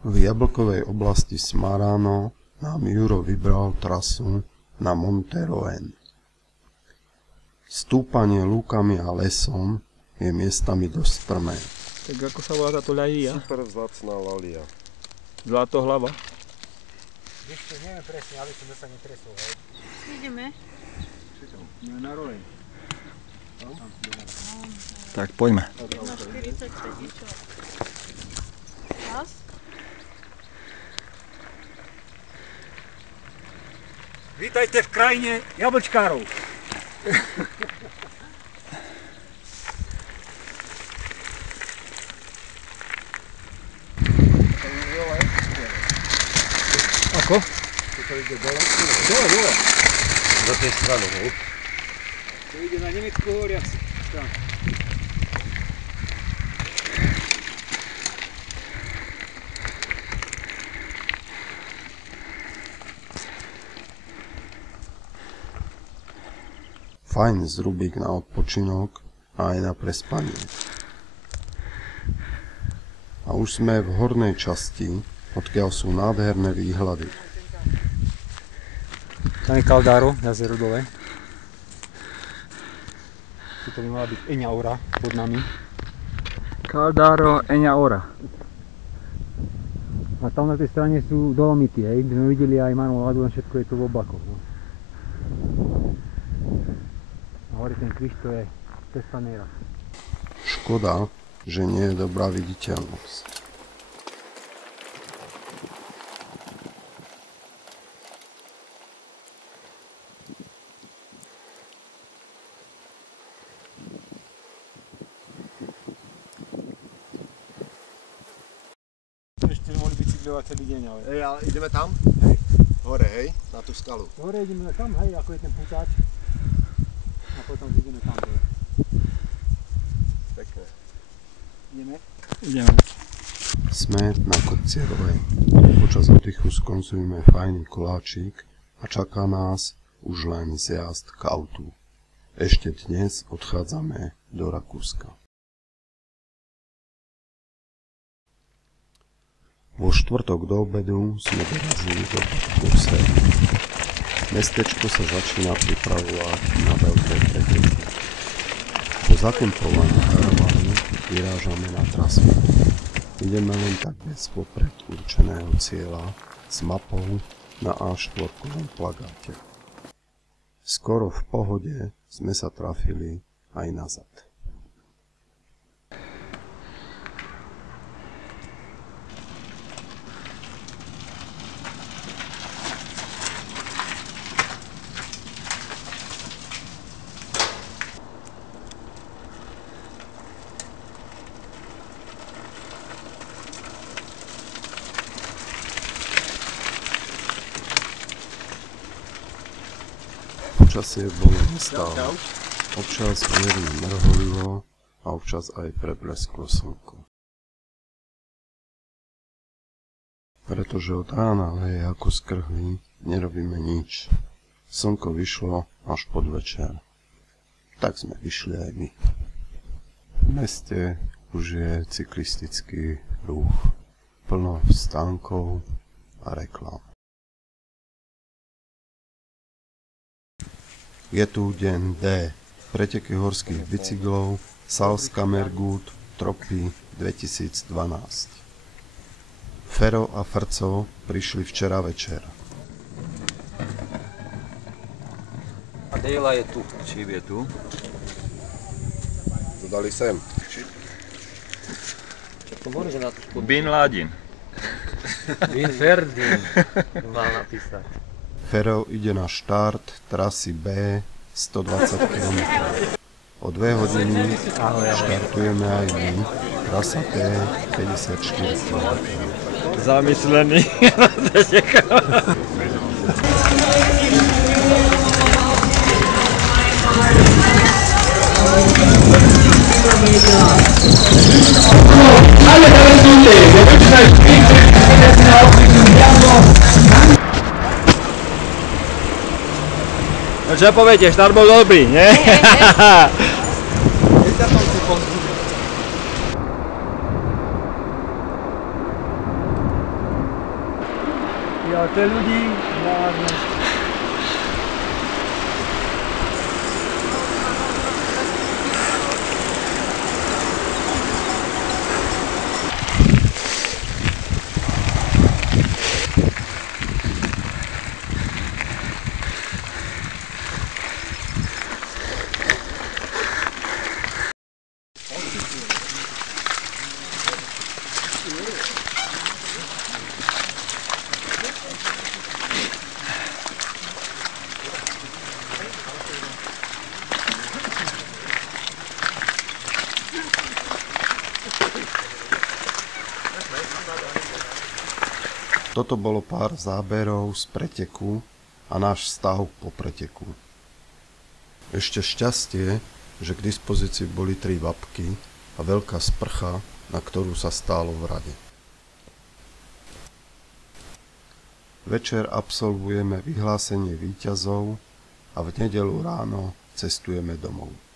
V jablkovej oblasti Smarano nám Juro vybral trasu na Monte Roen. Stúpanie lúkami a lesom je miestami dosť strmé. Tak ako sa volá táto ľalia? Super vzácna lalia. Zlatohlava. Ešte neviem presne, ale som sa netresol. Ideme. Ideme na Roen. Tak poďme. 46 čo? Čas? Vítajte v krajine jablčkárov. Ako? To ide dole? Dole. Do tej strany, hej? To ide na Nemeckú horiaci. Fajn zrubík na odpočinok a aj na prespanie. A už sme v hornej časti, odkiaľ sú nádherné výhľady. Tam je Caldaro, jazero dole. Tu by mala byť Eňa Ora pod nami. Caldaro Eňa Ora. A tam na tej strane sú Dolomity, hej. My sme videli aj Manu Ladu, len všetko je to v oblakoch. No. A hore ten kríž to je Testanera. Škoda, že nie je dobrá viditeľnosť. Ešte mohli bicyklovať celý deň, ale... Ale ideme tam? Hej. Hore, hej? Na tú skalu. Hore ideme tam, hej, ako je ten putáč. A potom ideme tam dole. Pekné. Ideme? Ideme. Sme na Kopcierovej. Počas oddychu skonzumujeme fajný koláčik a čaká nás už len zjazd k autu. Ešte dnes odchádzame do Rakúska. Vo štvrtok do obedu sme dorazili do Bruselu. Mestečko sa začína pripravovať na veľké preteky. Po zatempovaní karavánu vyrážame na trasu. Ideme len tak bez popred určeného cieľa s mapou na A4 plagáte. Skoro v pohode sme sa trafili aj nazad. Počasie bolo nestále. Občas mierne mrholilo a občas aj preblesklo slnko. Pretože od rána leje ako z krhly, nerobíme nič. Slnko vyšlo až podvečer. Tak sme vyšli aj my. V meste už je cyklistický ruch. Plno stánkov a reklám. Je tu deň D, preteky horských bicyklov Salzkammergut Trophy 2012. Fero a Frco prišli včera večer. A Dejla je tu. Čím je tu? Dodali sem. To môže na tú spodku. Bin Laden. Bin Ferdin mal napísať. Fero ide na štart trasy B 120 km. O 2 hodiny štartujeme aj my, trasa T 54 km. Zamyslený. No čo poviete, štart bol dobrý, nie? to je ľudí, vážne. Toto bolo pár záberov z preteku a náš stav po preteku. Ešte šťastie, že k dispozícii boli 3 vapky a veľká sprcha, na ktorú sa stálo v rade. Večer absolvujeme vyhlásenie víťazov a v nedeľu ráno cestujeme domov.